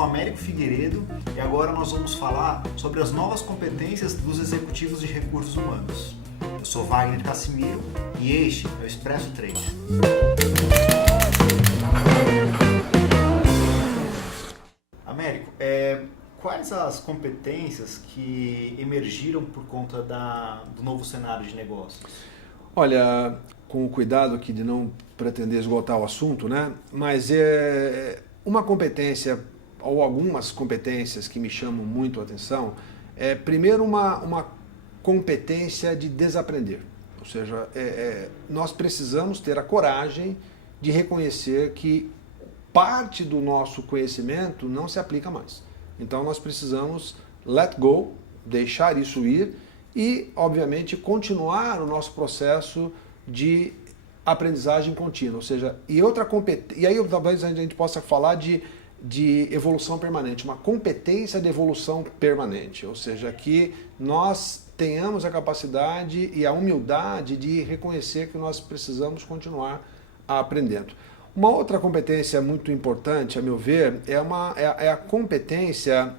sou Américo Figueiredo e agora nós vamos falar sobre as novas competências dos executivos de recursos humanos. Eu sou Wagner Cassimiro e este é o Expresso 3. Américo, quais as competências que emergiram por conta do novo cenário de negócios? Olha, com o cuidado aqui de não pretender esgotar o assunto, né? Mas uma competência, ou algumas competências que me chamam muito a atenção, primeiro uma competência de desaprender. Ou seja, nós precisamos ter a coragem de reconhecer que parte do nosso conhecimento não se aplica mais. Então nós precisamos let go, deixar isso ir e, obviamente, continuar o nosso processo de aprendizagem contínua. Ou seja, e aí talvez a gente possa falar de evolução permanente, uma competência de evolução permanente. Ou seja, que nós tenhamos a capacidade e a humildade de reconhecer que nós precisamos continuar aprendendo. Uma outra competência muito importante, a meu ver, é a competência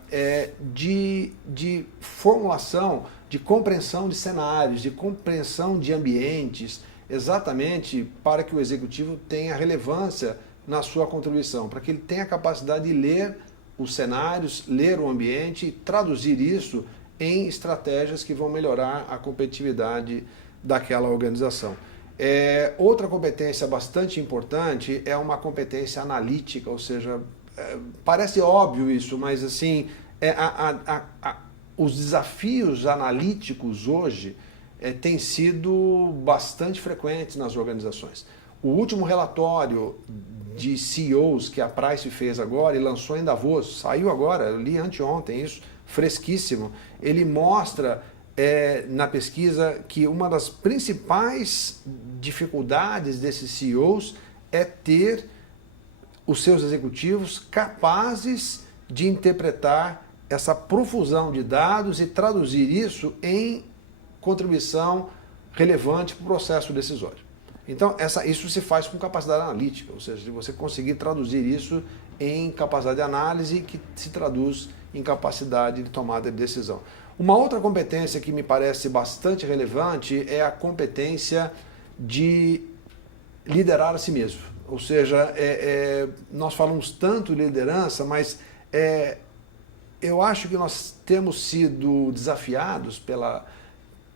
de formulação, de compreensão de cenários, de compreensão de ambientes, exatamente para que o executivo tenha relevância na sua contribuição, para que ele tenha a capacidade de ler os cenários, ler o ambiente e traduzir isso em estratégias que vão melhorar a competitividade daquela organização. Outra competência bastante importante é uma competência analítica, ou seja, parece óbvio isso, mas assim, os desafios analíticos hoje têm sido bastante frequentes nas organizações. O último relatório de CEOs que a Price fez agora e lançou em Davos, saiu agora, eu li anteontem isso, fresquíssimo, ele mostra na pesquisa que uma das principais dificuldades desses CEOs é ter os seus executivos capazes de interpretar essa profusão de dados e traduzir isso em contribuição relevante para o processo decisório. Então, isso se faz com capacidade analítica, ou seja, de você conseguir traduzir isso em capacidade de análise que se traduz em capacidade de tomada de decisão. Uma outra competência que me parece bastante relevante é a competência de liderar a si mesmo. Ou seja, nós falamos tanto de liderança, mas eu acho que nós temos sido desafiados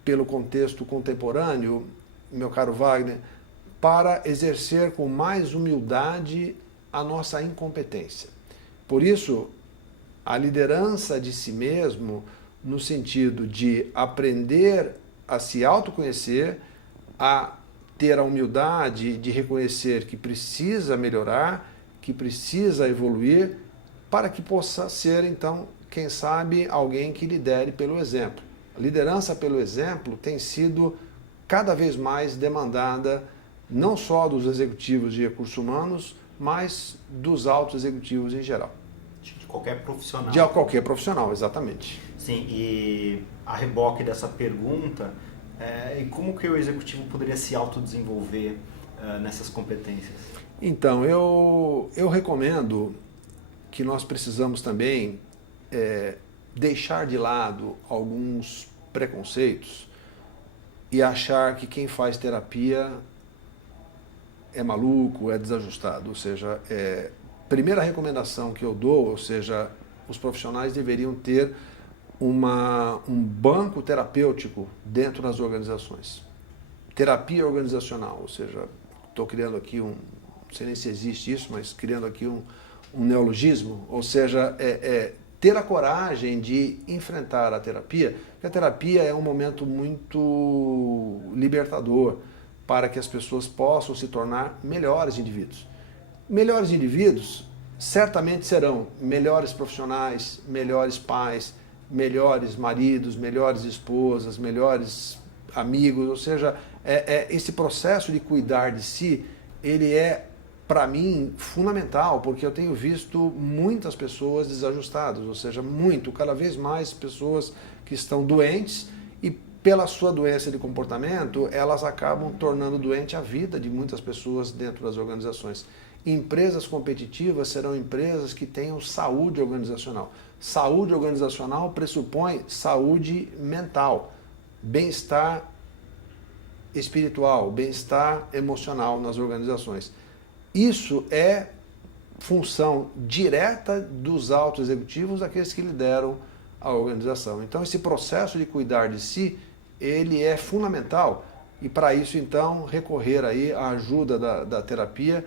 pelo contexto contemporâneo, meu caro Wagner, para exercer com mais humildade a nossa incompetência. Por isso, a liderança de si mesmo, no sentido de aprender a se autoconhecer, a ter a humildade de reconhecer que precisa melhorar, que precisa evoluir, para que possa ser, então, quem sabe, alguém que lidere pelo exemplo. A liderança pelo exemplo tem sido cada vez mais demandada, não só dos executivos de recursos humanos, mas dos altos executivos em geral. De qualquer profissional. De qualquer profissional, exatamente. Sim, e a reboque dessa pergunta, e como que o executivo poderia se autodesenvolver nessas competências? Então, eu recomendo que nós precisamos também deixar de lado alguns preconceitos e achar que quem faz terapia é maluco, é desajustado. Ou seja, primeira recomendação que eu dou, ou seja, os profissionais deveriam ter um banco terapêutico dentro das organizações. Terapia organizacional, ou seja, estou criando aqui não sei nem se existe isso, mas criando aqui um neologismo, ou seja, ter a coragem de enfrentar a terapia, porque a terapia é um momento muito libertador para que as pessoas possam se tornar melhores indivíduos. Melhores indivíduos certamente serão melhores profissionais, melhores pais, melhores maridos, melhores esposas, melhores amigos, ou seja, esse processo de cuidar de si, ele para mim, fundamental, porque eu tenho visto muitas pessoas desajustadas, ou seja, cada vez mais pessoas que estão doentes e pela sua doença de comportamento, elas acabam tornando doente a vida de muitas pessoas dentro das organizações. Empresas competitivas serão empresas que tenham saúde organizacional. Saúde organizacional pressupõe saúde mental, bem-estar espiritual, bem-estar emocional nas organizações. Isso é função direta dos altos executivos, aqueles que lideram a organização. Então, esse processo de cuidar de si, ele é fundamental, e para isso, então, recorrer aí à ajuda da terapia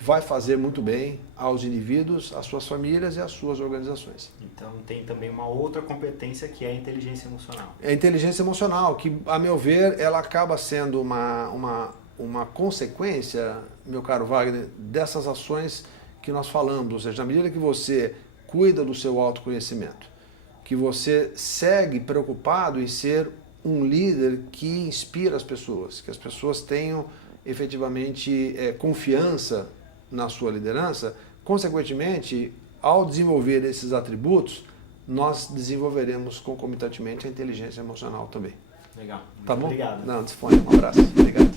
vai fazer muito bem aos indivíduos, às suas famílias e às suas organizações. Então, tem também uma outra competência que é a inteligência emocional. É a inteligência emocional, que, a meu ver, ela acaba sendo uma consequência, meu caro Wagner, dessas ações que nós falamos. Ou seja, na medida que você cuida do seu autoconhecimento, que você segue preocupado em ser um líder que inspira as pessoas, que as pessoas tenham efetivamente confiança na sua liderança, consequentemente, ao desenvolver esses atributos, nós desenvolveremos concomitantemente a inteligência emocional também. Legal. Tá bom? Obrigado. Não, disponha. Um abraço. Obrigado.